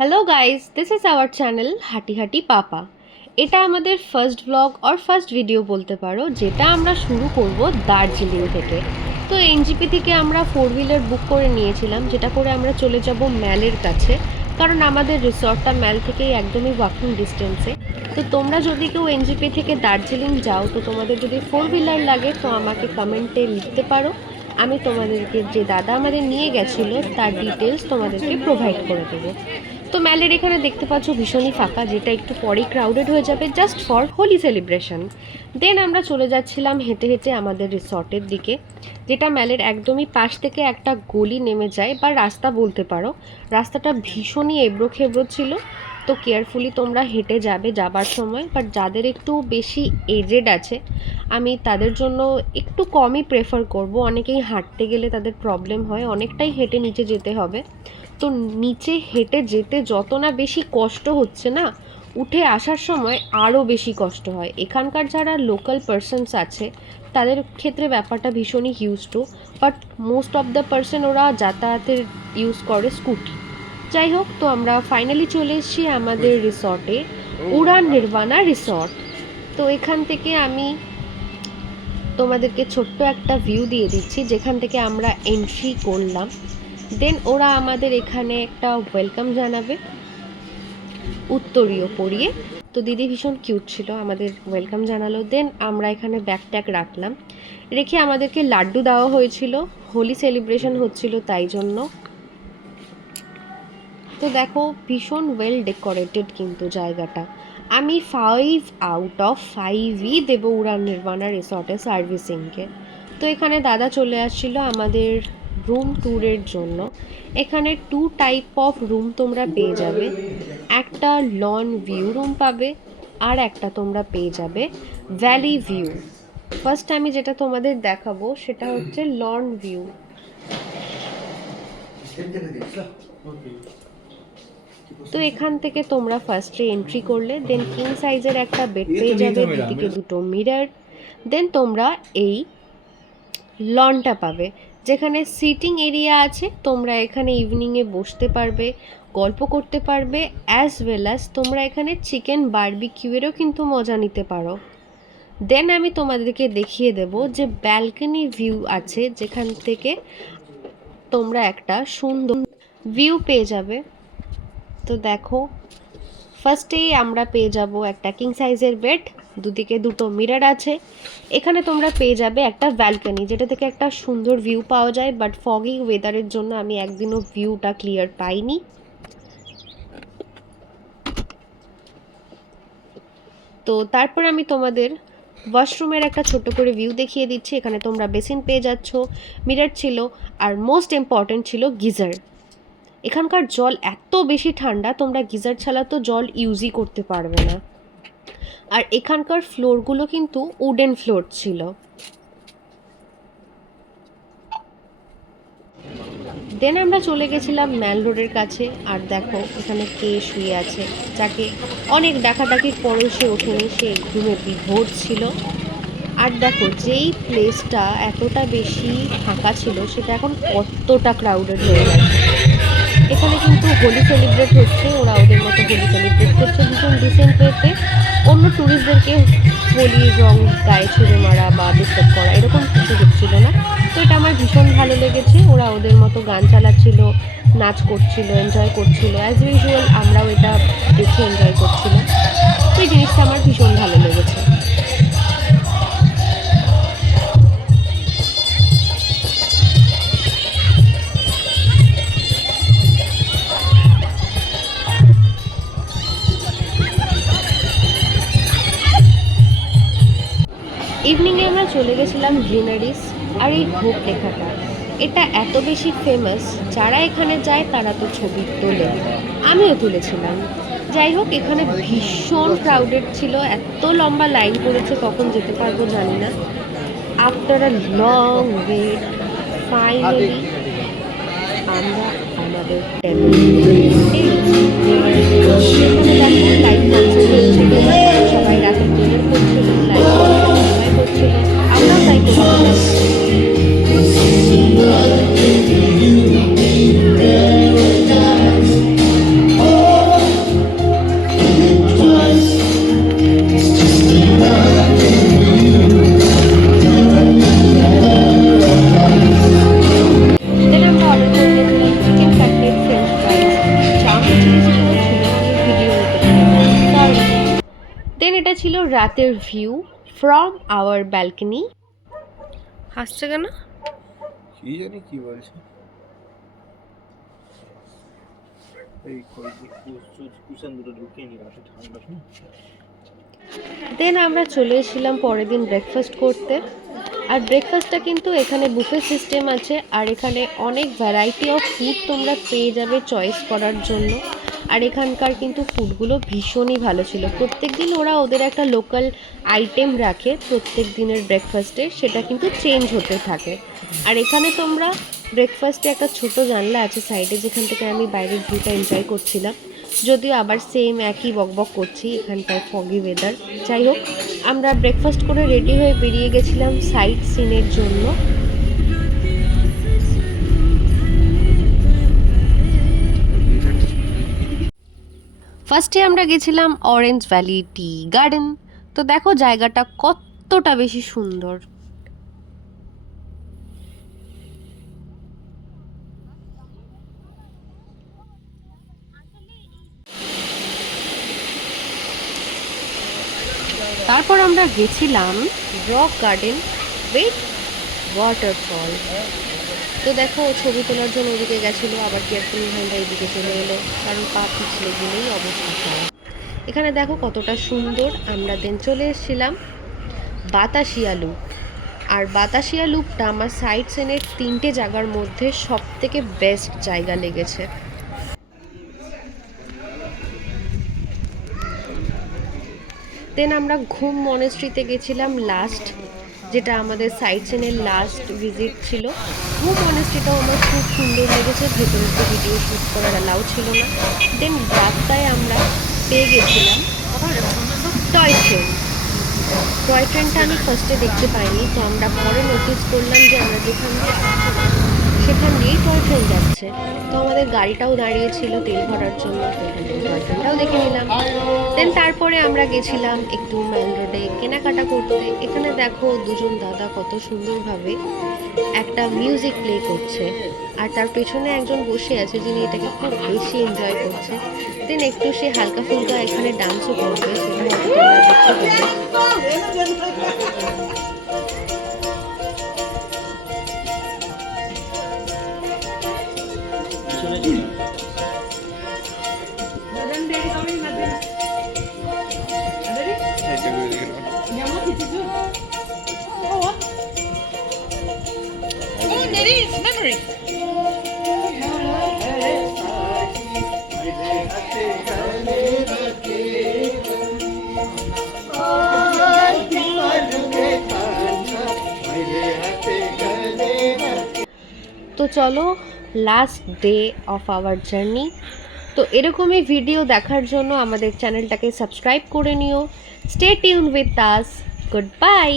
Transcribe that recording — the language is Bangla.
Hello guys, this is our channel হাঁটি হাঁটি পাপা। এটা আমাদের ফার্স্ট ব্লগ আর ফার্স্ট ভিডিও বলতে পারো, যেটা আমরা শুরু করব দার্জিলিং থেকে। তো এনজিপি থেকে আমরা 4 হুইলার বুক করে নিয়েছিলাম, যেটা করে আমরা চলে যাব ম্যালের কাছে, কারণ আমাদের রিসর্টটা ম্যাল থেকেই একদমই ওয়াকিং ডিস্টেন্সে। তো তোমরা যদি কেউ এনজিপি থেকে দার্জিলিং যাও, তো তোমাদের যদি 4 হুইলার লাগে তো আমাকে কমেন্টে লিখতে পারো। আমি তোমাদেরকে, যে দাদা আমাদের নিয়ে গেছিলো, তার ডিটেলস তোমাদেরকে প্রোভাইড করে দেবো। তো ম্যালের এখানে দেখতে পাচ্ছ ভীষণই ফাঁকা, যেটা একটু পরেই ক্রাউডেড হয়ে যাবে জাস্ট ফর হোলি সেলিব্রেশন। দেন আমরা চলে যাচ্ছিলাম হেঁটে হেঁটে আমাদের রিসর্টের দিকে, যেটা ম্যালের একদমই পাশ থেকে একটা গলি নেমে যায় বা রাস্তা বলতে পারো। রাস্তাটা ভীষণই এবড়ো খেবড়ো ছিল, তো কেয়ারফুলি তোমরা হেঁটে যাবে যাবার সময়। বাট যাদের একটু বেশি এজেড আছে, আমি তাদের জন্য একটু কমই প্রেফার করব। অনেকেই হাঁটতে গেলে তাদের প্রবলেম হয়, অনেকটাই হেঁটে নিচে যেতে হবে। তো নিচে হেঁটে যেতে যত না বেশি কষ্ট হচ্ছে না, উঠে আসার সময় আরও বেশি কষ্ট হয়। এখানকার যারা লোকাল পারসনস আছে তাদের ক্ষেত্রে ব্যাপারটা ভীষণই huge too, but most of the person ওরা যাতায়াতের ইউজ করে স্কুটি। যাই হোক, তো আমরা ফাইনালি চলে এসেছি আমাদের রিসর্টে, উড়ান নির্বাণা রিসর্ট। তো এখান থেকে আমি তোমাদেরকে ছোট্ট একটা ভিউ দিয়ে দিচ্ছি যেখান থেকে আমরা এন্ট্রি করলাম। দেন ওরা আমাদের এখানে একটা ওয়েলকাম জানাবে উত্তরীয় পরিয়ে। তো দিদি ভীষণ কিউট ছিল, আমাদের ওয়েলকাম জানালো। দেন আমরা এখানে ব্যাগ ট্যাগ রাখলাম, রেখে আমাদেরকে লাড্ডু দেওয়া হয়েছিল, হোলি সেলিব্রেশন হচ্ছিল তাই জন্য। তো দেখো ভীষণ ওয়েল ডেকোরেটেড কিন্তু জায়গাটা। আমি 5/5ই দেবো উড়ান নির্বাণা রিসর্টের সার্ভিসিংকে। তো এখানে দাদা চলে আসছিলো আমাদের রুম ট্যুরের জন্য। এখানে 2 টাইপ অফ রুম তোমরা পেয়ে যাবে, একটা লন ভিউ রুম পাবে, আর একটা তোমরা পেয়ে যাবে ভ্যালি ভিউ। ফার্স্ট আমি যেটা তোমাদের দেখাবো সেটা হচ্ছে লন ভিউ। তো এখান থেকে তোমরা ফার্স্টে এন্ট্রি করলে, দেন কিং সাইজের একটা বেড পেয়ে যাবে, দুদিকে দুটো মিরর। দেন তোমরা এই লনটা পাবে, যেখানে সিটিং এরিয়া আছে। তোমরা এখানে ইভিনিংয়ে বসতে পারবে, গল্প করতে পারবে, অ্যাজ ওয়েল অ্যাজ তোমরা এখানে চিকেন বারবিকিউয়েরও কিন্তু মজা নিতে পারো। দেন আমি তোমাদেরকে দেখিয়ে দেব যে ব্যালকনি ভিউ আছে, যেখান থেকে তোমরা একটা সুন্দর ভিউ পেয়ে যাবে। তো দেখো, ফার্স্টেই আমরা পেয়ে যাব একটা কিং সাইজের বেড, দুদিকে দুটো মিরর আছে। এখানে তোমরা পেয়ে যাবে একটা ব্যালকনি, যেটা থেকে একটা সুন্দর ভিউ পাওয়া যায়। বাট ফগি ওয়েদারের জন্য আমি একদিনও ভিউটা ক্লিয়ার পাইনি। তো তারপর আমি তোমাদের ওয়াশরুমের একটা ছোট্ট করে ভিউ দেখিয়ে দিচ্ছি। এখানে তোমরা বেসিন পেয়ে যাচ্ছ, মিরর ছিল, আর মোস্ট ইম্পর্ট্যান্ট ছিল গিজার। এখানকার জল এত বেশি ঠান্ডা, তোমরা গিজার ছাড়া তো জল ইউজই করতে পারবে না। আর এখানকার ফ্লোরগুলো কিন্তু উডেন ফ্লোর ছিল। দেন আমরা চলে গেছিলাম ম্যাল রোডের কাছে। আর দেখো এখানে কে শুয়ে আছে, যাকে অনেক ডাকাডাকির পরেও সে ওঠেনি, সে ঘুমে বিভোর ছিল। আর দেখো যেই প্লেসটা এতটা বেশি ফাঁকা ছিল, সেটা এখন কতটা ক্রাউডেড হয়ে গেছে। এখানে কিন্তু হোলি সেলিব্রেট হচ্ছে, ওরা ওদের মতো হোলি সেলিব্রেট করছে ভীষণ ডিসেন্ট ওয়েতে। অন্য ট্যুরিস্টদেরকে হোলির রং গায়ে ছুঁড়ে মারা বা ডিস্টার্ব করা এরকম কিছু হচ্ছিল না। তো এটা আমার ভীষণ ভালো লেগেছে। ওরা ওদের মতো গান চালাচ্ছিল, নাচ করছিল, এনজয় করছিল। অ্যাজ ইউজুয়াল আমরাও এটা দেখে এনজয় করছিলাম। তো এই জিনিসটা আমার ভীষণ ভালো লেগেছে। ইভিনিংয়ে আমরা চলে গেছিলাম গ্রিনারিস। আর এই হোপ লেখাটা, এটা এত বেশি ফেমাস, যারা এখানে যায় তারা তো ছবি তোলে, আমিও তুলেছিলাম। যাই হোক, এখানে ভীষণ ক্রাউডেড ছিল, এত লম্বা লাইন পড়েছে, কখন যেতে পারবো জানি না। After a long wait finally আমরা আমাদের সবাই রাতে ডিনার করছিল, লাইভ এনজয় করছিল, আমরাও তাই করছিলাম। এটা ছিল রাতের ভিউ ফ্রম আওয়ার ব্যালকনি। হাসছে কেন? কি জানি কি বলছে। এই কুশন দুটো ঢুকিয়ে নিয়ে আসে ঠান্ডা শুনে। দেন আমরা চলে এসেছিলাম পরের দিন ব্রেকফাস্ট করতে। আর ব্রেকফাস্টটা কিন্তু এখানে বুফে সিস্টেম আছে, আর এখানে অনেক ভ্যারাইটি অফ ফুড তোমরা পেয়ে যাবে চয়েস করার জন্য। আর এখানকার কিন্তু ফুডগুলো ভীষণই ভালো ছিল। প্রত্যেক দিন ওরা ওদের একটা লোকাল আইটেম রাখে প্রত্যেক দিনের ব্রেকফাস্টে, সেটা কিন্তু চেঞ্জ হতে থাকে। আর এখানে তোমরা ব্রেকফাস্টে একটা ছোট জানলা আছে সাইডে, যেখান থেকে আমি বাইরের ভিউটা এনজয় করছিলাম। যদিও আবার সেম একই বকবক করছি, এখানটায় ফগি ওয়েদার। যাই হোক, আমরা ব্রেকফাস্ট করে রেডি হয়ে বেরিয়ে গেছিলাম সাইট সিনের জন্য। ফার্স্টে আমরা গেছিলাম অরেঞ্জ ভ্যালি টি গার্ডেন। তো দেখো জায়গাটা কতটা বেশি সুন্দর। তারপর আমরা গেছিলাম রক গার্ডেন উইথ ওয়াটারফল। তো দেখো ছবি তোলার জন্য ওদিকে গেছিলো, আবার কেয়ারফুলি হ্যান্ডা এদিকে চলে এলো, কারণ পা পিছলে গেলেই অবস্থা খারাপ। এখানে দেখো কতটা সুন্দর। আমরা দেন চলে এসেছিলাম বাতাসিয়া লুপ। আর বাতাসিয়া লুপটা আমার সাইট সিনের 3টে জায়গার মধ্যে সব থেকে বেস্ট জায়গা লেগেছে। দেন আমরা ঘুম মনেস্ট্রিতে গেছিলাম লাস্ট, যেটা আমাদের সাইট সিনের লাস্ট ভিজিট ছিল। ঘুম মনেস্ট্রিটাও আমার খুব সুন্দর লেগেছে, ভেতরে তো ভিডিও শ্যুট করার অ্যালাউ ছিল না। দেন রাস্তায় আমরা পেয়ে গেছিলাম টয় ট্রেন। টয় ট্রেনটা আমি ফার্স্টে দেখতে পাইনি, তো আমরা পরে নোটিস করলাম যে আমরা সেখান দিয়েই টয় ট্রেন যাচ্ছে। তো আমাদের গাড়িটাও দাঁড়িয়েছিল তেল ভরার জন্য, তো এখান থেকে টয় ট্রেনটাও দেখে নিলাম। দেন তারপরে আমরা গেছিলাম একটু মেল রোডে কেনাকাটা করতে। এখানে দেখো দুজন দাদা কত সুন্দরভাবে একটা মিউজিক প্লে করছে, আর তার পেছনে একজন বসে আছে যিনি এটাকে খুব বেশি এনজয় করছে। দেন একটু সে হালকা ফুলকা এখানে ডান্সও করবে, সেটা হয়তো তোমরা দেখতে পাবে। তো চলো, last day of our journey. তো এরকমই ভিডিও দেখার জন্য আমাদের চ্যানেলটাকে সাবস্ক্রাইব করে নিও। Stay tune with us. Good bye.